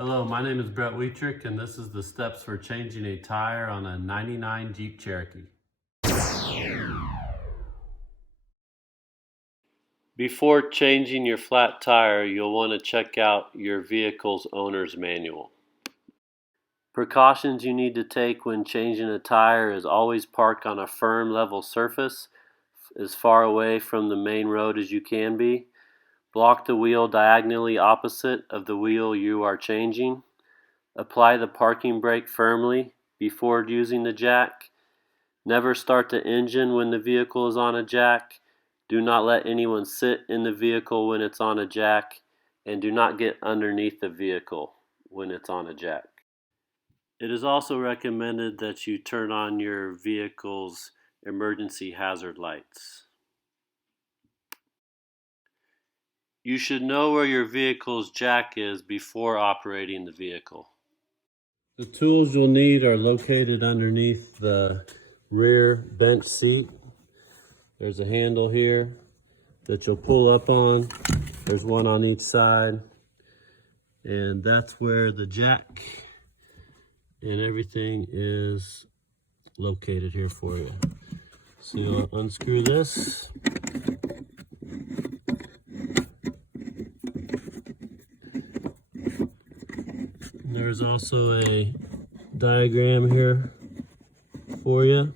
Hello, my name is Brett Wietrick, and this is the steps for changing a tire on a 99 Jeep Cherokee. Before changing your flat tire, you'll want to check out your vehicle's owner's manual. Precautions you need to take when changing a tire is always park on a firm, level surface as far away from the main road as you can be. Block the wheel diagonally opposite of the wheel you are changing. Apply the parking brake firmly before using the jack. Never start the engine when the vehicle is on a jack. Do not let anyone sit in the vehicle when it's on a jack, and do not get underneath the vehicle when it's on a jack. It is also recommended that you turn on your vehicle's emergency hazard lights. You should know where your vehicle's jack is before operating the vehicle. The tools you'll need are located underneath the rear bench seat. There's a handle here that you'll pull up on. There's one on each side. And that's where the jack and everything is located here for you. So you'll unscrew this. There's also a diagram here for you.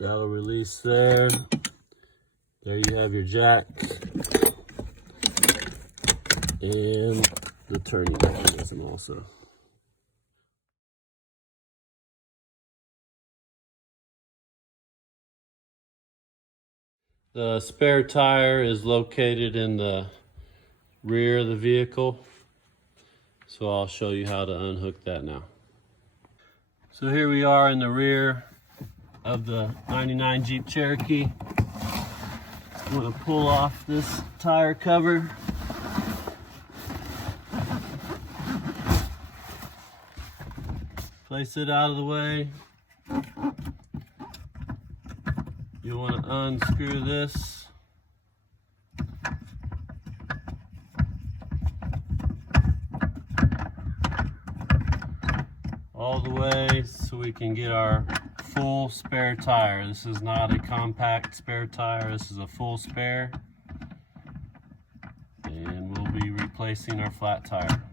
That'll release there. There you have your jack and the turning mechanism also. The spare tire is located in the rear of the vehicle, so I'll show you how to unhook that now. So here we are in the rear of the 99 Jeep Cherokee. I'm going to pull off this tire cover. Place it out of the way. You want to unscrew this. All the way so we can get our full spare tire. This is not a compact spare tire, this is a full spare. And we'll be replacing our flat tire.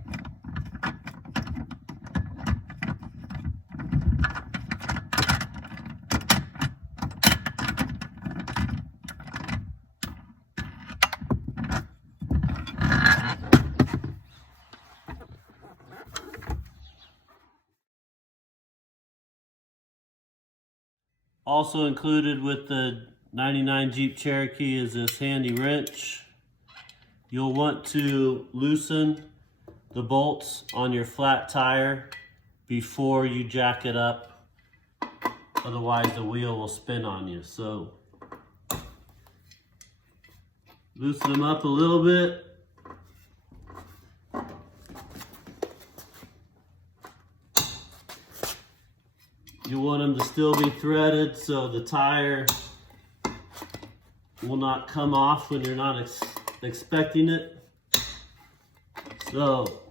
Also included with the 99 Jeep Cherokee is this handy wrench. You'll want to loosen the bolts on your flat tire before you jack it up. Otherwise the wheel will spin on you. So loosen them up a little bit. You want them to still be threaded so the tire will not come off when you're not expecting it. So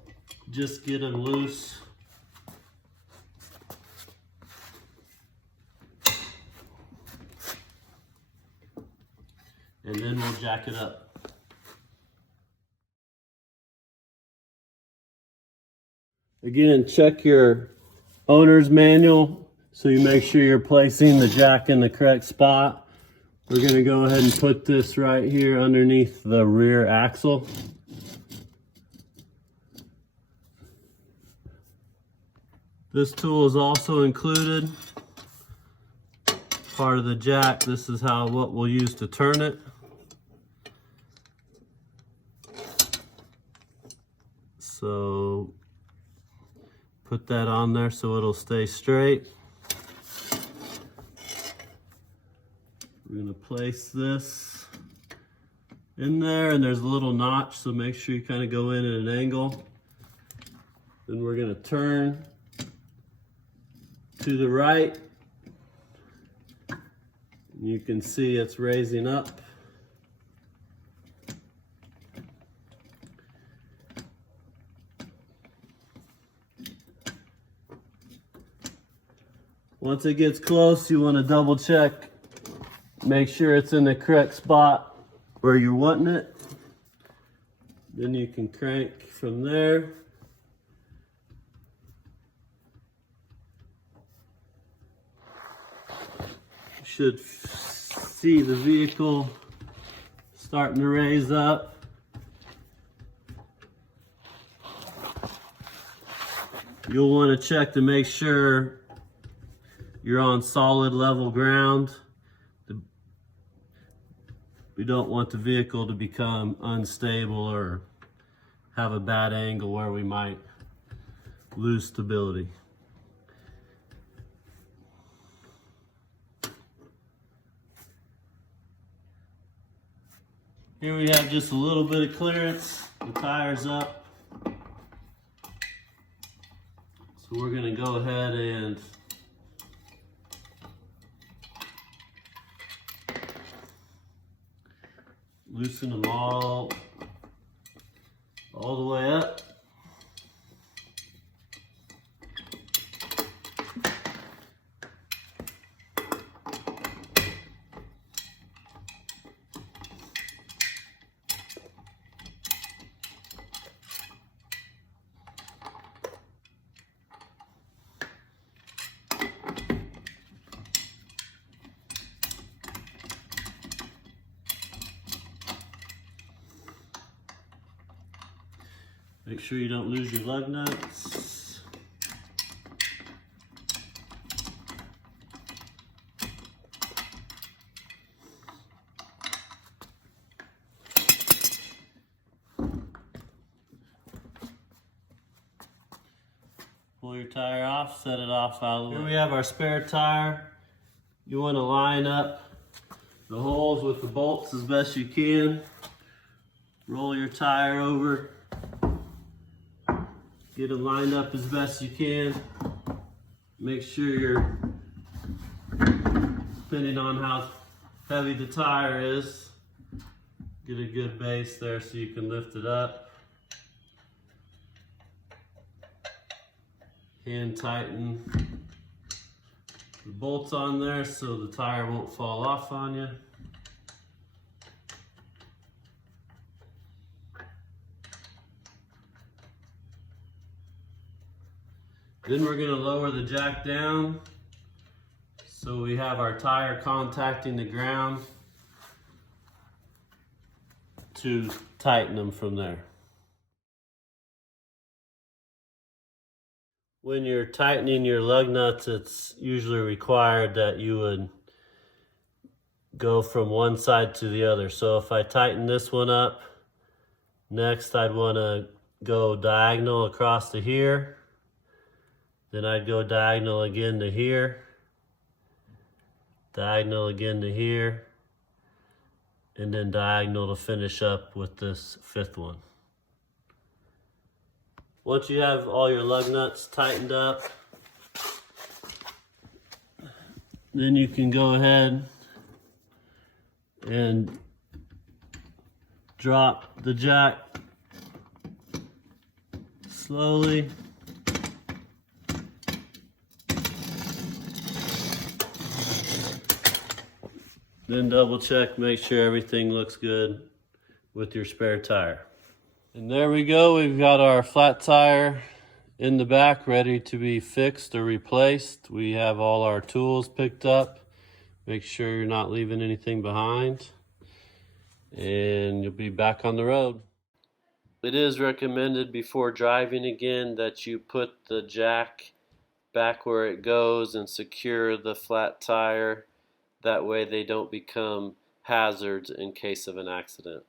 just get them loose. And then we'll jack it up. Again, check your owner's manual so you make sure you're placing the jack in the correct spot. We're going to go ahead and put this right here underneath the rear axle. This tool is also included. Part of the jack. This is what we'll use to turn it. So put that on there so it'll stay straight. We're going to place this in there, and there's a little notch, so make sure you kind of go in at an angle. Then we're going to turn to the right You can see it's raising up. Once it gets close, you want to double check, make sure it's in the correct spot where you're wanting it. Then you can crank from there. You should see the vehicle starting to raise up. You'll want to check to make sure you're on solid level ground. We don't want the vehicle to become unstable or have a bad angle where we might lose stability. Here we have just a little bit of clearance. The tire's up. So we're going to go ahead and loosen them all the way up. Make sure you don't lose your lug nuts. Pull your tire off, set it off out of the way. Here we have our spare tire. You want to line up the holes with the bolts as best you can. Roll your tire over. Get it lined up as best you can. Make sure you're, depending on how heavy the tire is, get a good base there so you can lift it up. Hand tighten the bolts on there so the tire won't fall off on you. Then we're going to lower the jack down so we have our tire contacting the ground to tighten them from there. When you're tightening your lug nuts, it's usually required that you would go from one side to the other. So if I tighten this one up, next I'd want to go diagonal across to here. Then I'd go diagonal again to here, diagonal again to here, and then diagonal to finish up with this fifth one. Once you have all your lug nuts tightened up, then you can go ahead and drop the jack slowly. Then double check, make sure everything looks good with your spare tire. And there we go, we've got our flat tire in the back ready to be fixed or replaced. We have all our tools picked up. Make sure you're not leaving anything behind. And you'll be back on the road. It is recommended before driving again that you put the jack back where it goes and secure the flat tire. That way they don't become hazards in case of an accident.